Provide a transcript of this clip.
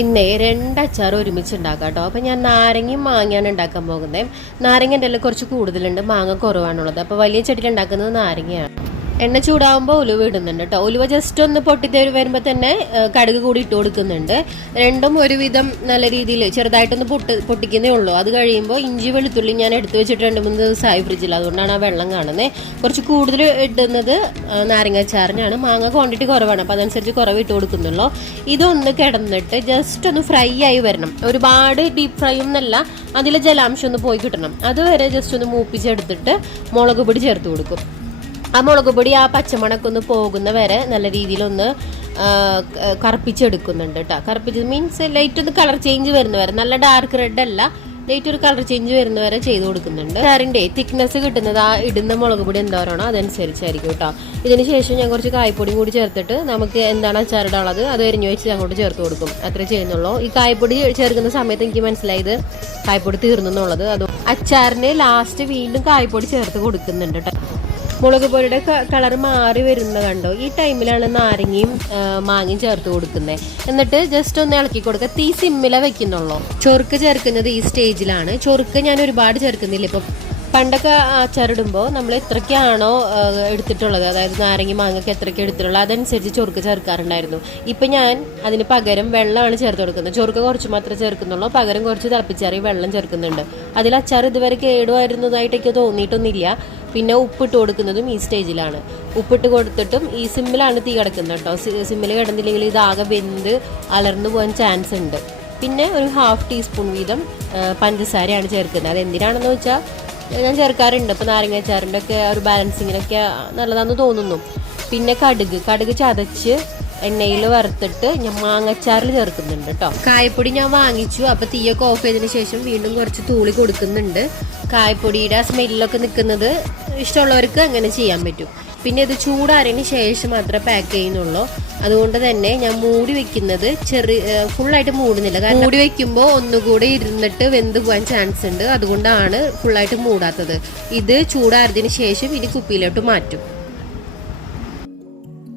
ഇന്നേ 2 അച്ചാർ ഒരുമിച്ച് ഉണ്ടാക്കാം കേട്ടോ. അപ്പം ഞാൻ നാരങ്ങയും മാങ്ങയാണ് ഉണ്ടാക്കാൻ പോകുന്നത്. നാരങ്ങൻ്റെ എല്ലാം കുറച്ച് കൂടുതലുണ്ട്, മാങ്ങ കുറവാണുള്ളത്. അപ്പോൾ വലിയ ചട്ടിയിൽ ഉണ്ടാക്കുന്നത് നാരങ്ങയാണ്. എണ്ണ ചൂടാകുമ്പോൾ ഉലുവ ഇടുന്നുണ്ട് കേട്ടോ. ഉലുവ ജസ്റ്റ് ഒന്ന് പൊട്ടിത്തേറി വരുമ്പോൾ തന്നെ കടുക് കൂടി ഇട്ട് കൊടുക്കുന്നുണ്ട്. രണ്ടും ഒരുവിധം നല്ല രീതിയിൽ ചെറുതായിട്ടൊന്ന് പൊട്ടിക്കുന്നേ ഉള്ളൂ. അത് കഴിയുമ്പോൾ ഇഞ്ചി വെളുത്തുള്ളി ഞാൻ എടുത്തു വെച്ചിട്ട് 2-3 ദിവസമായി ഫ്രിഡ്ജിൽ, അതുകൊണ്ടാണ് ആ വെള്ളം കാണുന്നത്. കുറച്ച് കൂടുതൽ ഇടുന്നത് നാരങ്ങ അച്ചാറിനാണ്. മാങ്ങ ക്വാണ്ടിറ്റി കുറവാണ്, അപ്പോൾ അതനുസരിച്ച് കുറവ് ഇട്ട് കൊടുക്കുന്നുള്ളൂ. ഇതൊന്ന് കിടന്നിട്ട് ജസ്റ്റ് ഒന്ന് ഫ്രൈ ആയി വരണം. ഒരുപാട് ഡീപ്പ് ഫ്രൈ ഒന്നല്ല, അതിലെ ജലാംശം ഒന്ന് പോയി കിട്ടണം. അതുവരെ ജസ്റ്റ് ഒന്ന് മൂപ്പിച്ചെടുത്തിട്ട് മുളക് പൊടി ചേർത്ത് കൊടുക്കും. ആ മുളക് പൊടി ആ പച്ചമണക്കൊന്ന് പോകുന്ന വരെ നല്ല രീതിയിലൊന്ന് കറുപ്പിച്ചെടുക്കുന്നുണ്ട് കേട്ടോ. കറുപ്പിച്ചത് മീൻസ് ലൈറ്റ് ഒന്ന് കളർ ചേഞ്ച് വരുന്ന വരെ, നല്ല ഡാർക്ക് റെഡ് അല്ല, ലൈറ്റ് ഒരു കളർ ചേഞ്ച് വരുന്ന വരെ ചെയ്ത് കൊടുക്കുന്നുണ്ട്. അച്ചാറിൻ്റെ തിക്നെസ് കിട്ടുന്നത് ആ ഇടുന്ന മുളക് പൊടി എന്തോരാണോ അതനുസരിച്ചായിരിക്കും കേട്ടോ. ഇതിന് ശേഷം ഞാൻ കുറച്ച് കായ്പ്പൊടിയും കൂടി ചേർത്തിട്ട് നമുക്ക് എന്താണ് അച്ചാറിടാനുള്ളത് അത് എരിഞ്ഞു വെച്ച് അങ്ങോട്ട് ചേർത്ത് കൊടുക്കും. അത്രേ ചെയ്യുന്നുള്ളൂ. ഈ കായ്പ്പൊടി ചേർക്കുന്ന സമയത്ത് എനിക്ക് മനസ്സിലായത് കായ്പ്പൊടി തീർന്നു എന്നുള്ളത്. അതും അച്ചാറിന് ലാസ്റ്റ് വീണ്ടും കായ്പ്പൊടി ചേർത്ത് കൊടുക്കുന്നുണ്ട് കേട്ടോ. മുളക് പൊടിയുടെ കളർ മാറി വരുന്നത് കണ്ടോ, ഈ ടൈമിലാണ് നാരങ്ങയും മാങ്ങയും ചേർത്ത് കൊടുക്കുന്നത്. എന്നിട്ട് ജസ്റ്റ് ഒന്ന് ഇളക്കി കൊടുക്കുക. തീ സിമ്മില വെക്കുന്നുള്ളൂ. ചൊറുക്ക് ചേർക്കുന്നത് ഈ സ്റ്റേജിലാണ്. ചൊറുക്ക് ഞാൻ ഒരുപാട് ചേർക്കുന്നില്ല. ഇപ്പം പണ്ടൊക്കെ അച്ചാറിടുമ്പോൾ നമ്മൾ എത്രയ്ക്കാണോ എടുത്തിട്ടുള്ളത്, അതായത് നാരങ്ങ മാങ്ങയ്ക്ക് എത്രയ്ക്ക് എടുത്തിട്ടുള്ളത് അതനുസരിച്ച് ചൊറുക്ക് ചേർക്കാറുണ്ടായിരുന്നു. ഇപ്പം ഞാൻ അതിന് പകരം വെള്ളമാണ് ചേർത്ത് കൊടുക്കുന്നത്. ചൊറുക്ക് കുറച്ച് മാത്രമേ ചേർക്കുന്നുള്ളൂ, പകരം കുറച്ച് തിളപ്പിച്ചാറി വെള്ളം ചേർക്കുന്നുണ്ട്. അതിൽ അച്ചാർ ഇതുവരെ കേടുവരുന്നതായിട്ടൊക്കെ തോന്നിയിട്ടൊന്നുമില്ല. പിന്നെ ഉപ്പിട്ട് കൊടുക്കുന്നതും ഈ സ്റ്റേജിലാണ്. ഉപ്പിട്ട് കൊടുത്തിട്ടും ഈ സിമ്മിലാണ് തീ കിടക്കുന്നത് കേട്ടോ. സിമ്മിൽ കിടന്നില്ലെങ്കിൽ ഇതാകെ വെന്ത് അലർന്നു പോകാൻ ചാൻസ് ഉണ്ട്. പിന്നെ ഒരു 1/2 ടീസ്പൂൺ വീതം പഞ്ചസാരയാണ് ചേർക്കുന്നത്. അതെന്തിനാണെന്ന് വെച്ചാൽ ഞാൻ ചേർക്കാറുണ്ട്. ഇപ്പോൾ നാരങ്ങ അച്ചാറിൻ്റെ ഒക്കെ ഒരു ബാലൻസിങ്ങിനൊക്കെ നല്ലതാണെന്ന് തോന്നുന്നു. പിന്നെ കടുക് ചതച്ച് എണ്ണയിൽ വറുത്തിട്ട് ഞാൻ മാങ്ങച്ചാറിൽ ചേർക്കുന്നുണ്ട് കേട്ടോ. കായപ്പൊടി ഞാൻ വാങ്ങിച്ചു. അപ്പോൾ തീയൊക്കെ ഓഫ് ചെയ്തതിന് ശേഷം വീണ്ടും കുറച്ച് തൂളി കൊടുക്കുന്നുണ്ട്. കായപ്പൊടിയുടെ സ്മെല്ലൊക്കെ നിൽക്കുന്നത് ഇഷ്ടമുള്ളവർക്ക് അങ്ങനെ ചെയ്യാൻ പറ്റും. പിന്നെ ഇത് ചൂടാറിയതിന് ശേഷം മാത്രമേ പാക്ക് ചെയ്യുന്നുള്ളൂ. അതുകൊണ്ട് തന്നെ ഞാൻ മൂടി വെക്കുന്നത് ഫുള്ളായിട്ട് മൂടുന്നില്ല. കാരണം മൂടി വെക്കുമ്പോൾ ഒന്നുകൂടെ ഇരുന്നിട്ട് വെന്ത് പോകാൻ ചാൻസ് ഉണ്ട്. അതുകൊണ്ടാണ് ഫുള്ളായിട്ട് മൂടാത്തത്. ഇത് ചൂടാറിയതിന് ശേഷം ഇനി കുപ്പിയിലോട്ട് മാറ്റും.